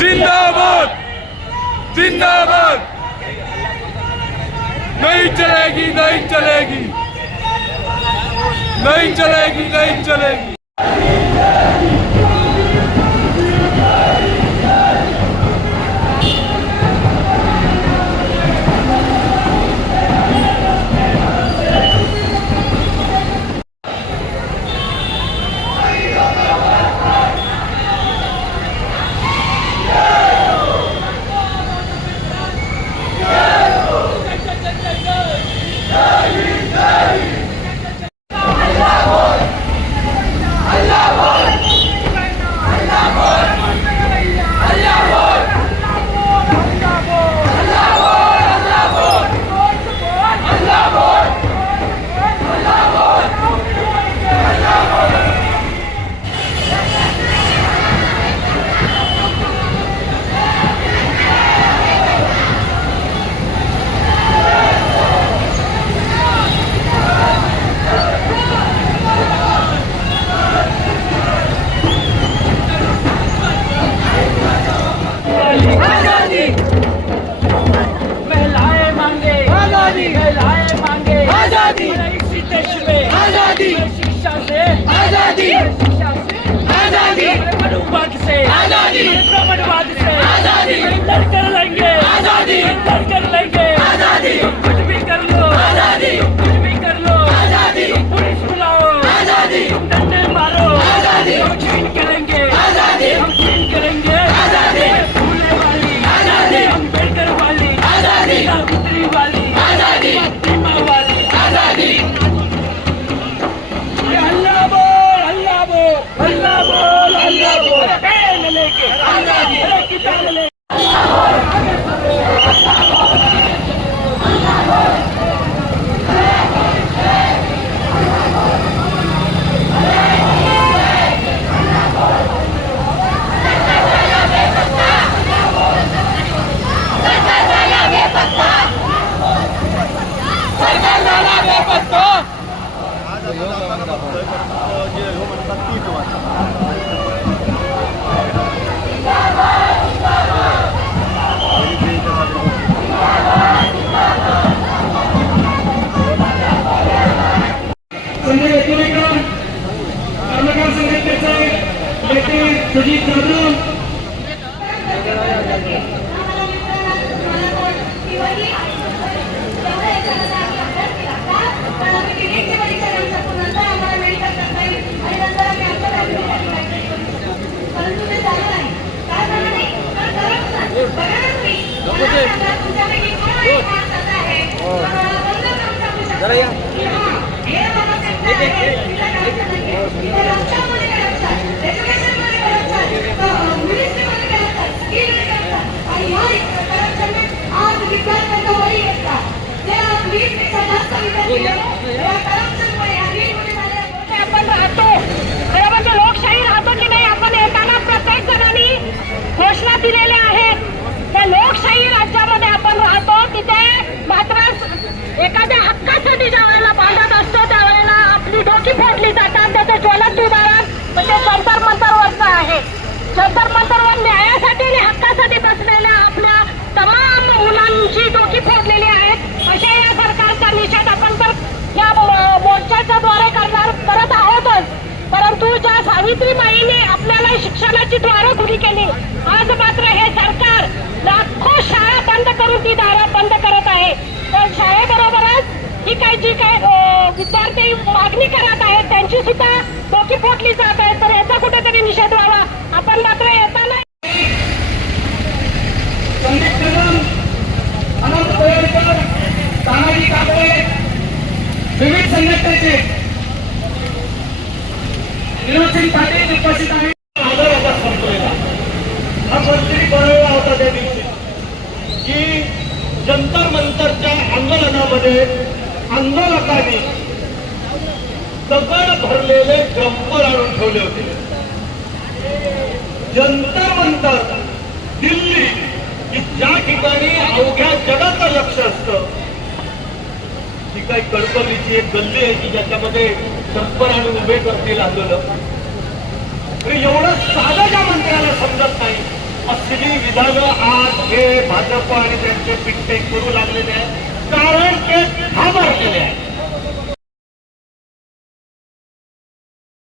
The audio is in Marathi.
जिंदाबाद जिंदाबाद। नहीं चलेगी नहीं चलेगी नहीं चलेगी नहीं चलेगी। लड़कर लेंगे आजादी, लड़कर लेंगे आजादी। कुछ भी कर लो आजादी, कुछ भी कर लो आजादी। पुलिस बुलाओ आजादी, डंडे मारो आजादी। हम छीन के लेंगे आजादी, हम छीन के लेंगे आजादी। फूले वाली आजादी, अम्बेडकर वाली आजादी, सावित्री वाली आजादी, भीमा वाली आजादी। अल्लाह बोल अल्लाह बोल अल्लाह बोल अल्लाह बोल। बैन लेके आजादी, किताब ले। पेटे सुजित जाधव आपण राहतो खरं म्हणजे लोकशाही राहतो की नाही आपण येताना प्रत्येक जणांनी घोषणा दिलेल्या आहेत. त्या लोकशाही राज्यामध्ये आपण राहतो तिथे मात्र एखाद्या हक्कासाठी ज्या वेळेला भांडत असतो त्यावेळेला आपली डोकी फोडली जातात. त्याचं ज्वलंत उदाहरण म्हणजे जंतर मंतरवरचं आहे. जंतर मंतरवर न्यायासाठी आणि हक्कासाठी बसलेल्या आपल्या तमाम मुलांची डोकी फोडलेली आहेत. अशा या सरकारचा निषेध आपण तर या मोर्चाच्या द्वारे करत आहोतच, परंतु ज्या सावित्रीबाईने आपल्याला शिक्षणाची द्वारं खुली केली, आज मात्र हे सरकार लाखो शाळा बंद करून ती दारं बंद करत आहे. तर शाळेबरोबरच ही जी काय विद्यार्थी मागणी करत आहेत त्यांची सुद्धा डोकी फोडली जात आहे. तर याचा कुठेतरी निषेध व्हावा. आपण मात्र येताना संदीप कदम, अनंत कोळेकर, तानाजी काकडे, विविध संघटनेचे विनोद सिंग पाटील उपस्थित आहेत. आदर होता संपलेला हा मंत्री बनवला होता त्या दिवशी की जंतर मंतरच्या आंदोलनामध्ये आंदोलकांनी दगड भरलेले ड्रम्पर आणून ठेवले होते. जंतर मंतर दिल्ली की ज्या ठिकाणी अवघ्या जगाचं लक्ष असतं, ती काही कडपल्लीची एक गल्ली आहे की ज्याच्यामध्ये ड्रम्पर आणून उभे करतील आंदोलक. एवढं साधं ज्या मंत्र्याला समजत नाही असली विधानं आज हे भाजप आणि त्यांचे पिट्टे करू लागलेले आहेत. कारण ते घाबरलेले आहेत.